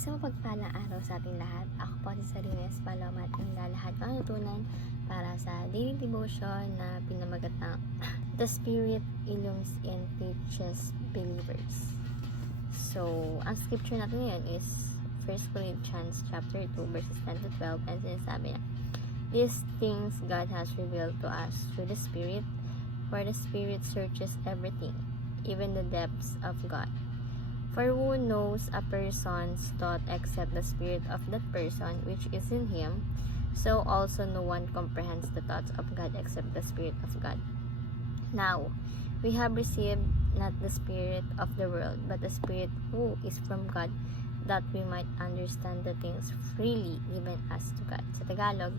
Isang mapagpalang araw sa ating lahat. Ako po si Sarines Paloma at lahat ng natutunan para sa daily devotion na pinamagat ng The Spirit illumines and teaches believers. So, ang scripture natin ngayon is 1 Corinthians chapter 2 verses 10 to 12 and sinasabi niya, these things God has revealed to us through the Spirit, for the Spirit searches everything, even the depths of God. For who knows a person's thought except the spirit of that person which is in him? So also no one comprehends the thoughts of God except the Spirit of God. Now, we have received not the spirit of the world, but the Spirit who is from God, that we might understand the things freely given us to God. Sa Tagalog,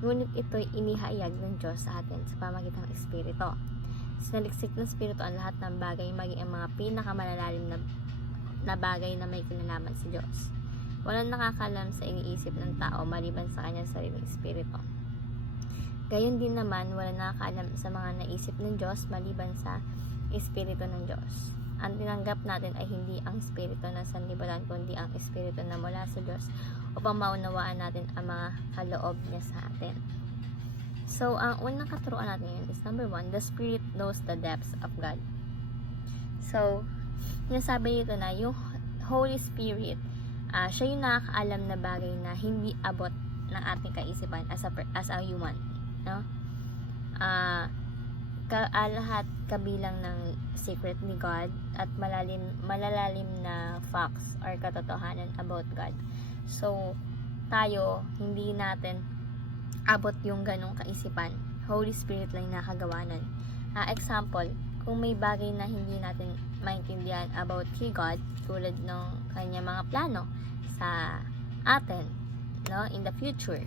ngunit ito'y inihayag ng Diyos sa atin sa pamagitan ng Espiritu. Sinaliksik ng Espiritu ang lahat ng bagay, maging ang mga pinakamalalalim na bagay na may kinalaman sa Diyos. Walang nakakalam sa iniisip ng tao maliban sa kanyang sariling espiritu. Gayon din naman, walang nakakaalam sa mga naisip ng Diyos maliban sa espiritu ng Diyos. Ang tinanggap natin ay hindi ang espiritu ng sanlibutan, kundi ang espiritu na mula sa Diyos upang maunawaan natin ang mga kaloob niya sa atin. So, ang unang katuruan natin ngayon is number 1, the Spirit knows the depths of God. So, sinasabi dito na yung Holy Spirit, siya yung nakakaalam na bagay na hindi abot ng ating kaisipan as a human, no? Lahat kabilang ng secret ni God at malalalim na facts or katotohanan about God. So, tayo, hindi natin abot yung ganong kaisipan. Holy Spirit lang nakagawa nun. Example, kung may bagay na hindi natin maintindihan about kay God, tulad ng kanya mga plano sa atin, no, in the future,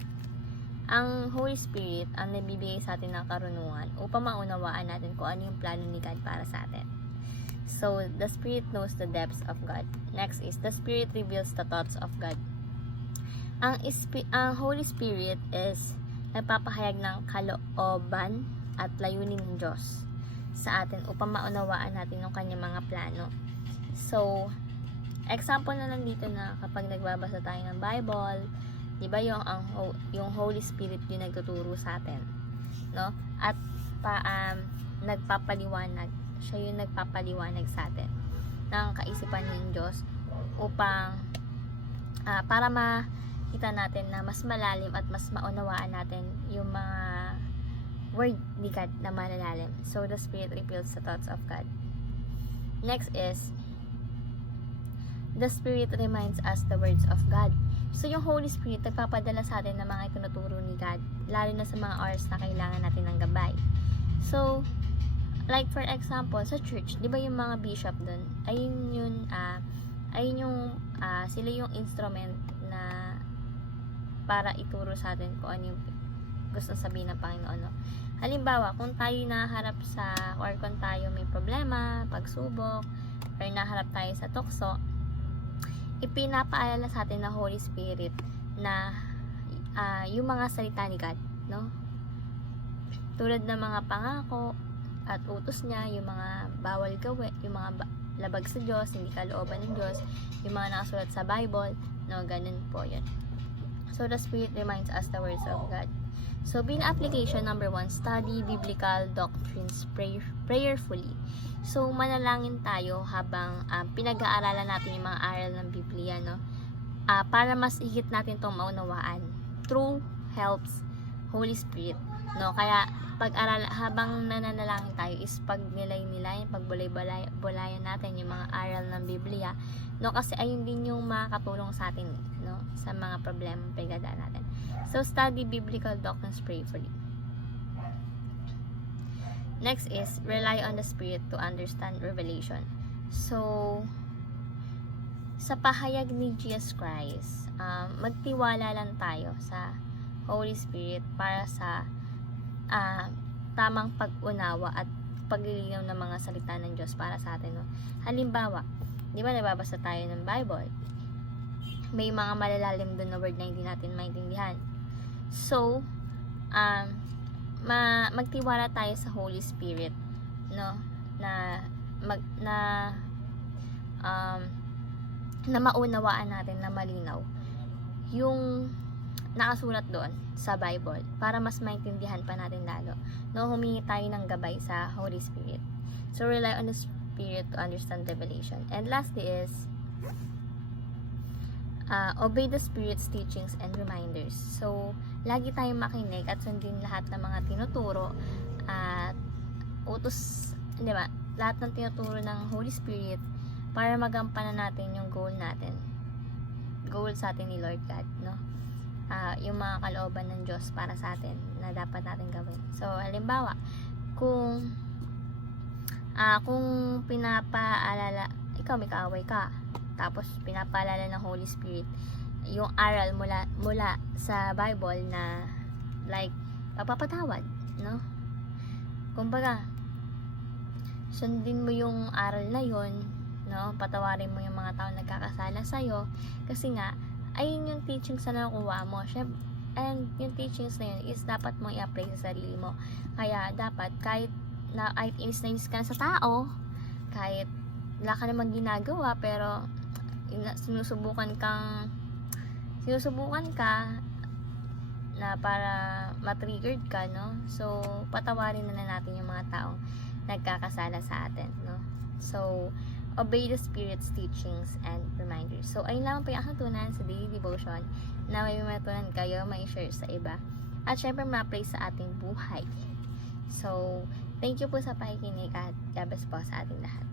ang Holy Spirit ang nabibigay sa atin ng karunungan upang maunawaan natin kung ano yung plano ni God para sa atin. So, the Spirit knows the depths of God. Next is, the Spirit reveals the thoughts of God. Ang Holy Spirit is nagpapahayag ng kalooban at layunin ng Diyos sa atin upang maunawaan natin yung kanyang mga plano. So, example na nandito na kapag nagbabasa tayo ng Bible, di ba yung Holy Spirit yung nagtuturo sa atin, no? At nagpapaliwanag, siya yung nagpapaliwanag sa atin ng kaisipan ng Diyos upang para makita natin na mas malalim at mas maunawaan natin yung mga word ni God na malalalim. So, the Spirit reveals the thoughts of God. Next is, the Spirit reminds us the words of God. So, yung Holy Spirit, nagpapadala sa atin ng mga itinuturo ni God, lalo na sa mga oras na kailangan natin ng gabay. So, like for example, sa church, di ba yung mga bishop dun, sila yung instrument na para ituro sa atin kung ano yung gusto sabihin ng Panginoon, no? Halimbawa, kung tayo naharap or kung tayo may problema, pagsubok, or naharap tayo sa tukso, ipinapaalala sa atin ng Holy Spirit na yung mga salita ni God, no? Tulad ng mga pangako at utos niya, yung mga bawal gawin, yung mga labag sa Diyos, hindi kalooban ng Diyos, yung mga nakasulat sa Bible, no? Ganun po yun. So, the Spirit reminds us the words of God. So, being application number 1, study biblical doctrines prayerfully. So, manalangin tayo habang pinag-aaralan natin yung mga aral ng Biblia, no? Para mas higit natin itong maunawaan. True helps Holy Spirit, no? Kaya, habang nananalangin tayo is pagnilay-nilayan, pagbulay-bulayan natin yung mga aral ng Biblia, no? Kasi ayun din yung makakatulong sa atin, no? Sa mga problema pinagdadaan natin. So, study biblical doctrines prayerfully. Next is, rely on the Spirit to understand revelation. So, sa pahayag ni Jesus Christ, magtiwala lang tayo sa Holy Spirit para sa tamang pag-unawa at paglilinaw ng mga salita ng Diyos para sa atin, no? Halimbawa, di ba nababasa tayo ng Bible? May mga malalalim doon na word na hindi natin maintindihan. So, magtiwala tayo sa Holy Spirit, no? Na na maunawaan natin na malinaw yung nakasulat doon sa Bible para mas maintindihan pa natin lalo. No, humingi tayo ng gabay sa Holy Spirit. So, rely on the Spirit to understand revelation. And lastly is, obey the Spirit's teachings and reminders. So, lagi tayong makinig at sundin lahat ng mga tinuturo at utos, di ba? Lahat ng tinuturo ng Holy Spirit para magampanan natin yung goal natin. Goal sa atin ni Lord God, no? Yung mga kalooban ng Diyos para sa atin na dapat natin gawin. So, halimbawa, kung pinapaalala, ikaw may kaaway ka, tapos pinapaalala ng Holy Spirit yung aral mula sa Bible na like pagpapatawad, no? Kumbaga, sundin mo yung aral na yon, no? Patawarin mo yung mga tao nagkakasala sa'yo kasi nga ayun yung teachings na nakuha mo. And yung teachings na yun is dapat mo i-apply sa sarili mo. Kaya dapat kahit inis na inis ka na sa tao, kahit wala ka namang ginagawa, pero sinusubukan ka na para matriggered ka, no? So, patawarin na natin yung mga taong nagkakasala sa atin, no? So, obey the Spirit's teachings and reminders. So, ayun lang po yung aking sa daily devotion na may matunan kayo, may share sa iba. At syempre, ma-apply sa ating buhay. So, thank you po sa pakikinig at God bless po sa ating lahat.